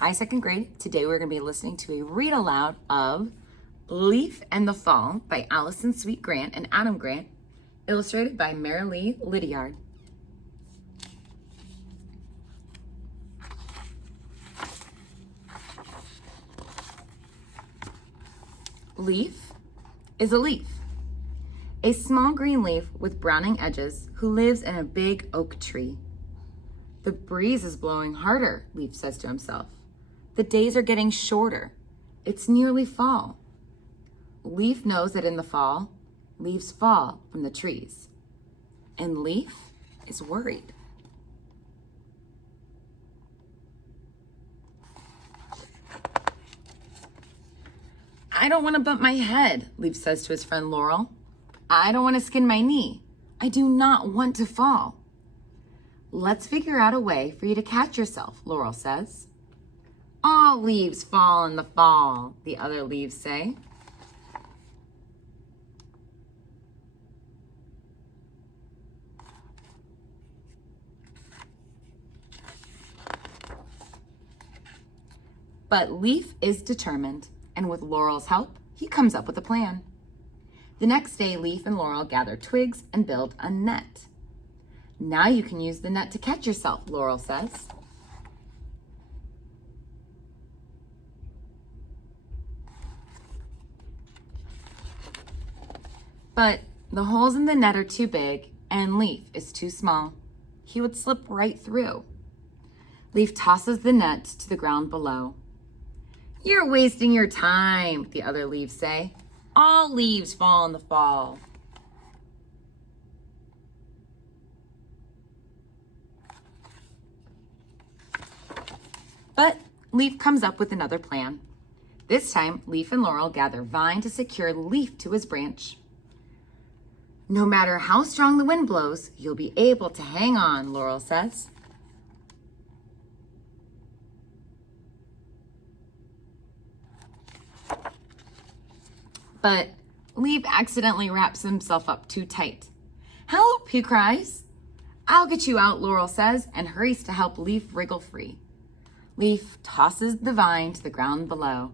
Hi, second grade. Today we're going to be listening to a read aloud of Leif and the Fall by Allison Sweet Grant and Adam Grant, illustrated by Marilee Lydiard. Leif is a leaf, a small green leaf with browning edges who lives in a big oak tree. The breeze is blowing harder, Leif says to himself. The days are getting shorter. It's nearly fall. Leif knows that in the fall, leaves fall from the trees. And Leif is worried. I don't want to bump my head, Leif says to his friend Laurel. I don't want to skin my knee. I do not want to fall. Let's figure out a way for you to catch yourself, Laurel says. All leaves fall in the fall, the other leaves say. But Leif is determined, and with Laurel's help, he comes up with a plan. The next day, Leif and Laurel gather twigs and build a net. Now you can use the net to catch yourself, Laurel says. But the holes in the net are too big, and Leif is too small. He would slip right through. Leif tosses the net to the ground below. You're wasting your time, the other leaves say. All leaves fall in the fall. But Leif comes up with another plan. This time, Leif and Laurel gather vine to secure Leif to his branch. No matter how strong the wind blows, you'll be able to hang on, Laurel says. But Leif accidentally wraps himself up too tight. Help, he cries. I'll get you out, Laurel says, and hurries to help Leif wriggle free. Leif tosses the vine to the ground below.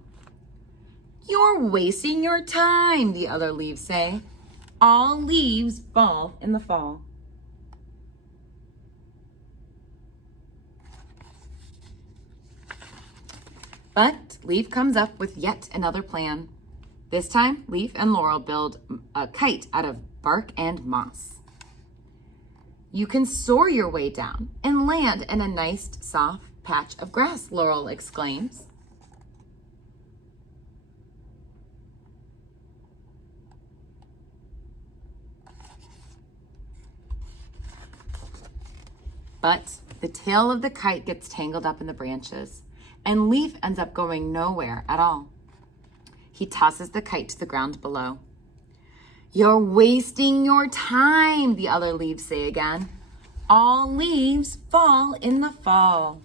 You're wasting your time, the other leaves say. All leaves fall in the fall. But Leif comes up with yet another plan. This time, Leif and Laurel build a kite out of bark and moss. You can soar your way down and land in a nice, soft patch of grass, Laurel exclaims. But the tail of the kite gets tangled up in the branches, and Leif ends up going nowhere at all. He tosses the kite to the ground below. You're wasting your time, the other leaves say again. All leaves fall in the fall.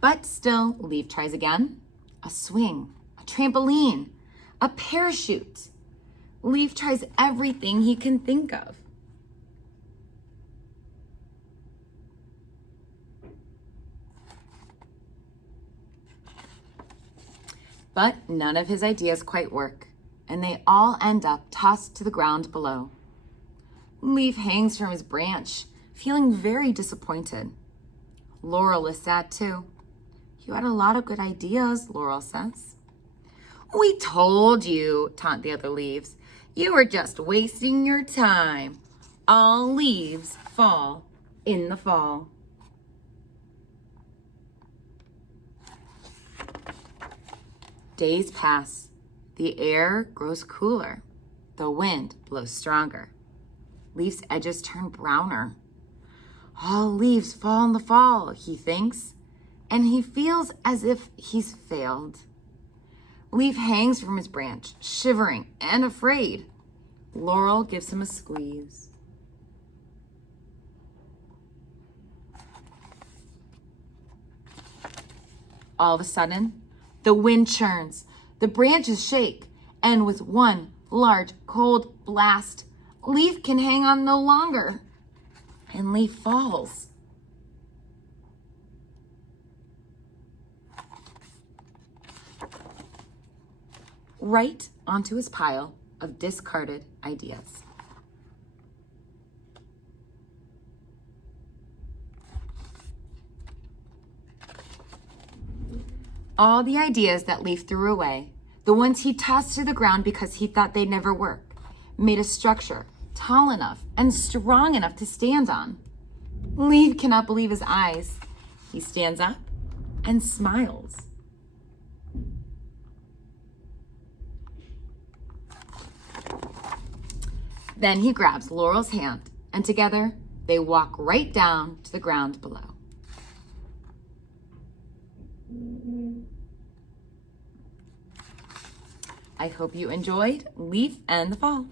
But still, Leif tries again. A swing, a trampoline, a parachute. Leif tries everything he can think of. But none of his ideas quite work, and they all end up tossed to the ground below. Leif hangs from his branch, feeling very disappointed. Laurel is sad too. You had a lot of good ideas, Laurel says. We told you, taunt the other leaves. You were just wasting your time. All leaves fall in the fall. Days pass. The air grows cooler. The wind blows stronger. Leif's edges turn browner. All leaves fall in the fall, he thinks, and he feels as if he's failed. Leif hangs from his branch, shivering and afraid. Laurel gives him a squeeze. All of a sudden, the wind churns, the branches shake, and with one large cold blast, Leif can hang on no longer, and Leif falls. Right onto his pile of discarded ideas. All the ideas that Leif threw away, the ones he tossed to the ground because he thought they'd never work, made a structure tall enough and strong enough to stand on. Leif cannot believe his eyes. He stands up and smiles. Then he grabs Laurel's hand, and together they walk right down to the ground below. I hope you enjoyed Leif and the Fall.